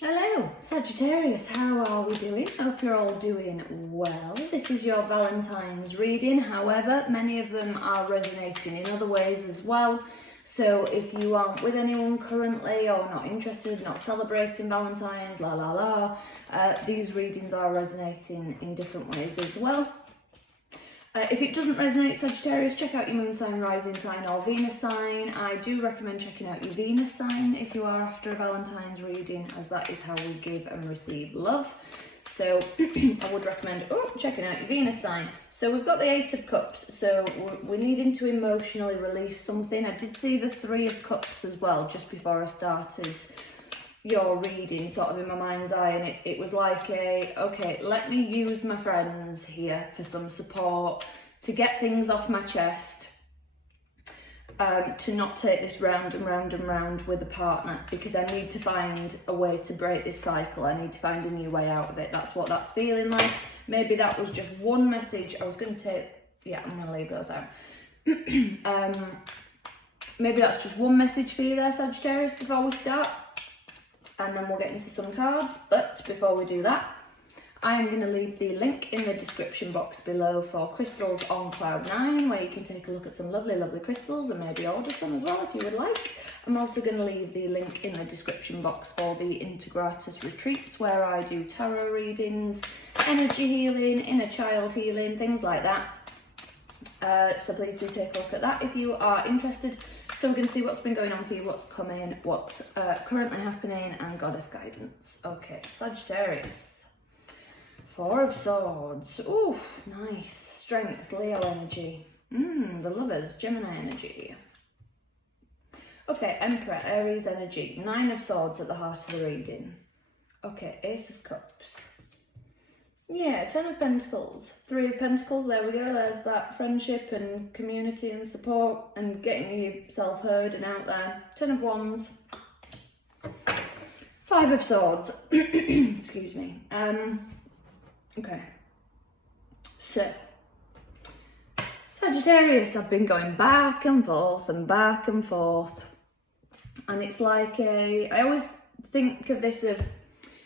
Hello, Sagittarius, how are we doing? Hope you're all doing well. This is your Valentine's reading. However, many of them are resonating in other ways as well. So if you aren't with anyone currently or not interested, not celebrating Valentine's, these readings are resonating in different ways as well. If it doesn't resonate, Sagittarius, check out your moon sign, rising sign or Venus sign. I do recommend checking out your Venus sign if you are after a Valentine's reading, as that is how we give and receive love. So I would recommend checking out your Venus sign. So we've got the Eight of Cups, so we're needing to emotionally release something. I did see the Three of Cups as well just before I started your reading, sort of in my mind's eye, and it was like okay, let me use my friends here for some support, to get things off my chest, to not take this round and round and round with a partner, because I need to find a way to break this cycle. I need to find a new way out of it. That's what that's feeling like. Maybe that was just one message. I was going to take, I'm going to leave those out. Maybe that's just one message for you there, Sagittarius, before we start. And then we'll get into some cards, but before we do that, I am going to leave the link in the description box below for crystals on Cloud 9, where you can take a look at some lovely, lovely crystals and maybe order some as well if you would like. I'm also going to leave the link in the description box for the Integratus retreats, where I do tarot readings, energy healing, inner child healing, things like that. So please do take a look at that if you are interested. So we're going to see what's been going on for you, what's coming, what's currently happening, and goddess guidance. Okay, Sagittarius. Four of Swords. Ooh, nice. Strength, Leo energy. The Lovers, Gemini energy. Okay, Emperor, Aries energy. Nine of Swords at the heart of the reading. Okay, Ace of Cups. Yeah, Ten of Pentacles, Three of Pentacles, there we go, there's that friendship and community and support and getting yourself heard and out there. Ten of Wands, Five of Swords, excuse me. Okay, so, Sagittarius, I've been going back and forth and back and forth, and it's like I always think of this of,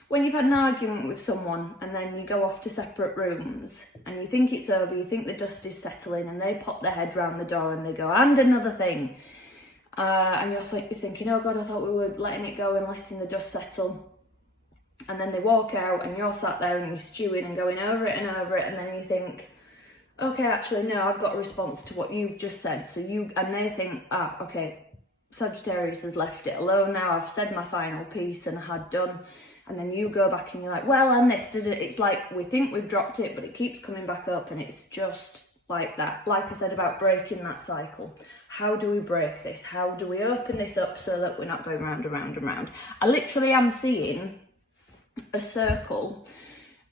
when you've had an argument with someone and then you go off to separate rooms and you think it's over, you think the dust is settling, and they pop their head round the door and they go, and another thing. And you're thinking, oh God, I thought we were letting it go and letting the dust settle. And then they walk out and you're sat there and you're stewing and going over it, and then you think, okay, actually, no, I've got a response to what you've just said. And they think, okay, Sagittarius has left it alone now, I've said my final piece and I had done. And then you go back and you're like, well, and this, it's like we think we've dropped it, but it keeps coming back up, and it's just like that. Like I said about breaking that cycle. How do we break this? How do we open this up so that we're not going round and round and round? I literally am seeing a circle,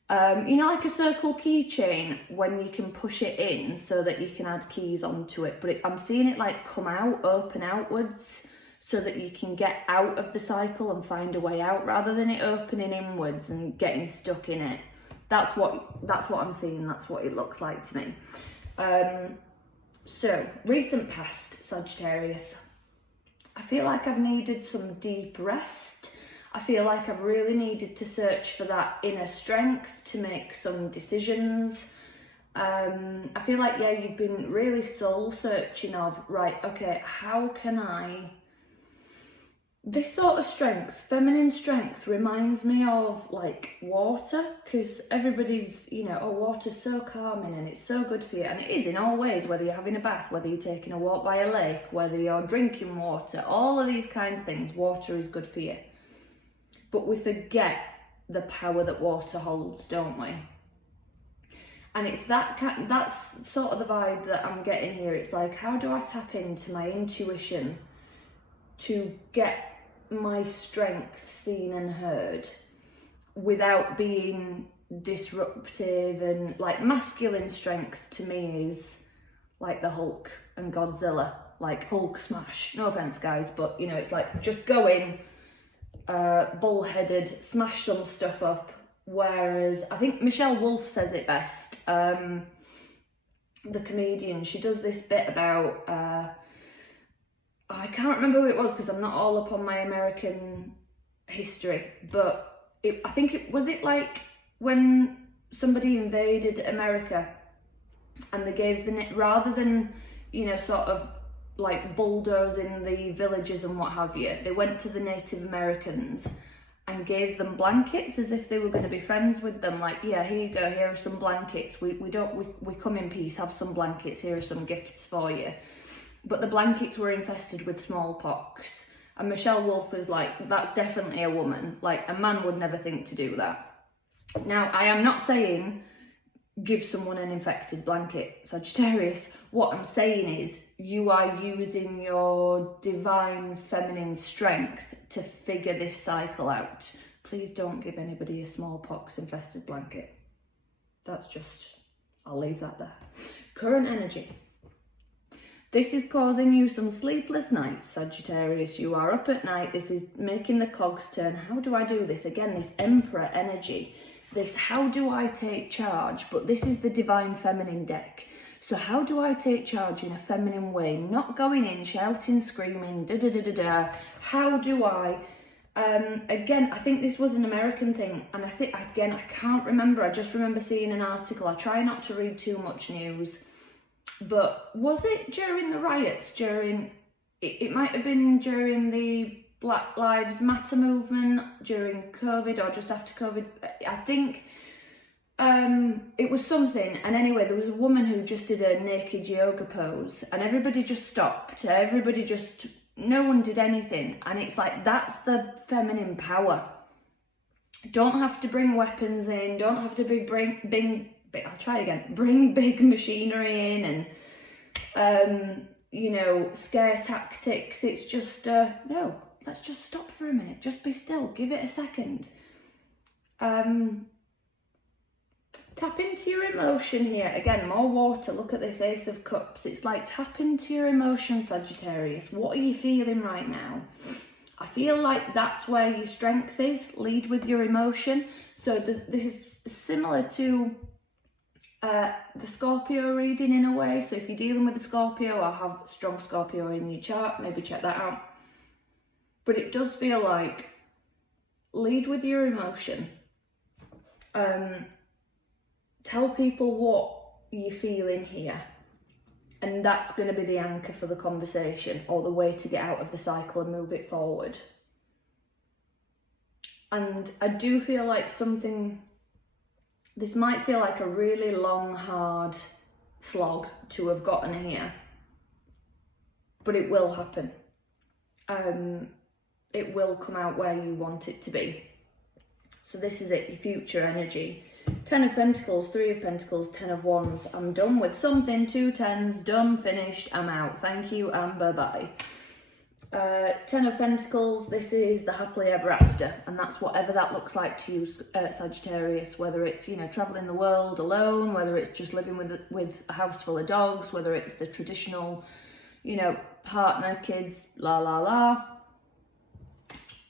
like a circle keychain when you can push it in so that you can add keys onto it. But I'm seeing it like come out, open outwards, so that you can get out of the cycle and find a way out, rather than it opening inwards and getting stuck in it. That's what I'm seeing. That's what it looks like to me. So recent past, Sagittarius, I feel like I've needed some deep rest. I feel like I've really needed to search for that inner strength to make some decisions. I feel like, you've been really soul searching of, right, okay, how can I... This sort of strength, feminine strength, reminds me of like water, because everybody's, water's so calming and it's so good for you, and it is in all ways, whether you're having a bath, whether you're taking a walk by a lake, whether you're drinking water, all of these kinds of things, water is good for you. But we forget the power that water holds, don't we? And it's that's sort of the vibe that I'm getting here. It's like, how do I tap into my intuition to get my strength seen and heard without being disruptive? And like, masculine strength to me is like the Hulk and Godzilla, like Hulk smash, no offense guys, but it's like, just go in, bullheaded, smash some stuff up. Whereas I think Michelle Wolf says it best, the comedian. She does this bit about I can't remember who it was because I'm not all up on my American history, but I think it was like when somebody invaded America and they gave rather than, you know, sort of like bulldozing the villages and what have you, they went to the Native Americans and gave them blankets as if they were going to be friends with them. Like, yeah, here you go, here are some blankets. We come in peace, have some blankets, here are some gifts for you. But the blankets were infested with smallpox. And Michelle Wolf is like, that's definitely a woman. Like, a man would never think to do that. Now, I am not saying give someone an infected blanket, Sagittarius. What I'm saying is you are using your divine feminine strength to figure this cycle out. Please don't give anybody a smallpox infested blanket. That's just, I'll leave that there. Current energy. This is causing you some sleepless nights, Sagittarius. You are up at night. This is making the cogs turn. How do I do this? Again, this Emperor energy. This, how do I take charge? But this is the divine feminine deck. So how do I take charge in a feminine way? Not going in, shouting, screaming, da-da-da-da-da. How do I... again, I think this was an American thing. And I think, again, I can't remember. I just remember seeing an article. I try not to read too much news. But was it during the riots, it might have been during the Black Lives Matter movement, during COVID or just after COVID, I think it was something. And anyway, there was a woman who just did a naked yoga pose and everybody just stopped, no one did anything. And it's like, that's the feminine power. Don't have to bring weapons in, don't have to bring big machinery in and, you know, scare tactics. It's just, no, let's just stop for a minute. Just be still. Give it a second. Tap into your emotion here. Again, more water. Look at this Ace of Cups. It's like tap into your emotion, Sagittarius. What are you feeling right now? I feel like that's where your strength is. Lead with your emotion. So this is similar to the Scorpio reading in a way. So if you're dealing with a Scorpio or have strong Scorpio in your chart, maybe check that out. But it does feel like lead with your emotion. Tell people what you're feeling here. And that's going to be the anchor for the conversation or the way to get out of the cycle and move it forward. And I do feel like this might feel like a really long, hard slog to have gotten here, but it will happen. It will come out where you want it to be. So this is it, your future energy. 10 of Pentacles, 3 of Pentacles, 10 of Wands. I'm done with something, 2 tens, done, finished, I'm out. Thank you and bye-bye. 10 of Pentacles, this is the happily ever after, and that's whatever that looks like to you, Sagittarius, whether it's, you know, traveling the world alone, whether it's just living with a house full of dogs, whether it's the traditional, you know, partner, kids, la la la.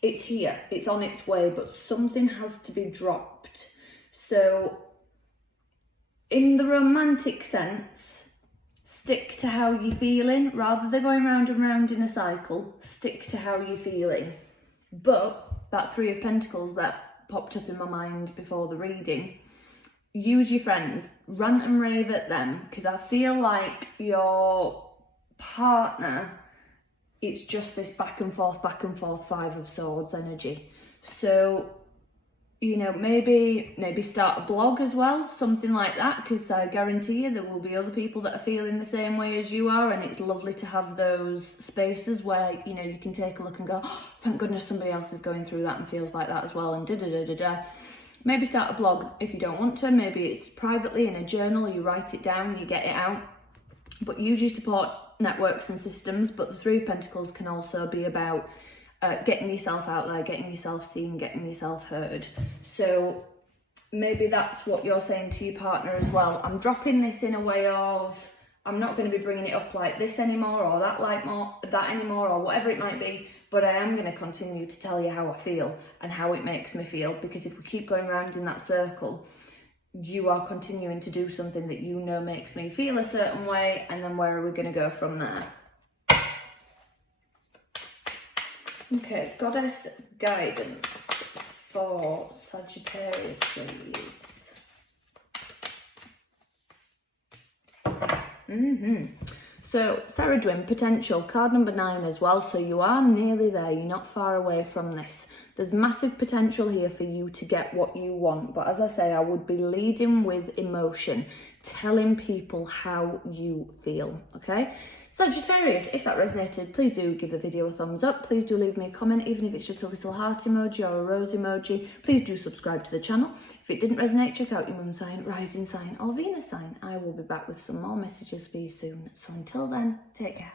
It's here, it's on its way, but something has to be dropped. So in the romantic sense, stick to how you're feeling rather than going round and round in a cycle. Stick to how you're feeling. But that 3 of Pentacles that popped up in my mind before the reading, use your friends, rant and rave at them, because I feel like your partner, it's just this back and forth, 5 of Swords energy. So, you know, maybe start a blog as well, something like that, because I guarantee you there will be other people that are feeling the same way as you are, and it's lovely to have those spaces where, you know, you can take a look and go, oh, thank goodness somebody else is going through that and feels like that as well, and da-da-da-da-da. Maybe start a blog if you don't want to. Maybe it's privately in a journal, you write it down, you get it out, but use your support networks and systems. But the 3 of Pentacles can also be about getting yourself out there, getting yourself seen, getting yourself heard. So maybe that's what you're saying to your partner as well. I'm dropping this in a way of, I'm not going to be bringing it up like this anymore, or that anymore, or whatever it might be, but I am going to continue to tell you how I feel and how it makes me feel, because if we keep going around in that circle, you are continuing to do something that you know makes me feel a certain way, and then where are we going to go from there? Okay, goddess guidance for Sagittarius, please. So, Sarah Dwin, potential, card number 9 as well. So you are nearly there. You're not far away from this. There's massive potential here for you to get what you want. But as I say, I would be leading with emotion, telling people how you feel, okay? Sagittarius, if that resonated, please do give the video a thumbs up. Please do leave me a comment, even if it's just a little heart emoji or a rose emoji. Please do subscribe to the channel. If it didn't resonate, check out your moon sign, rising sign or Venus sign. I will be back with some more messages for you soon. So until then, take care.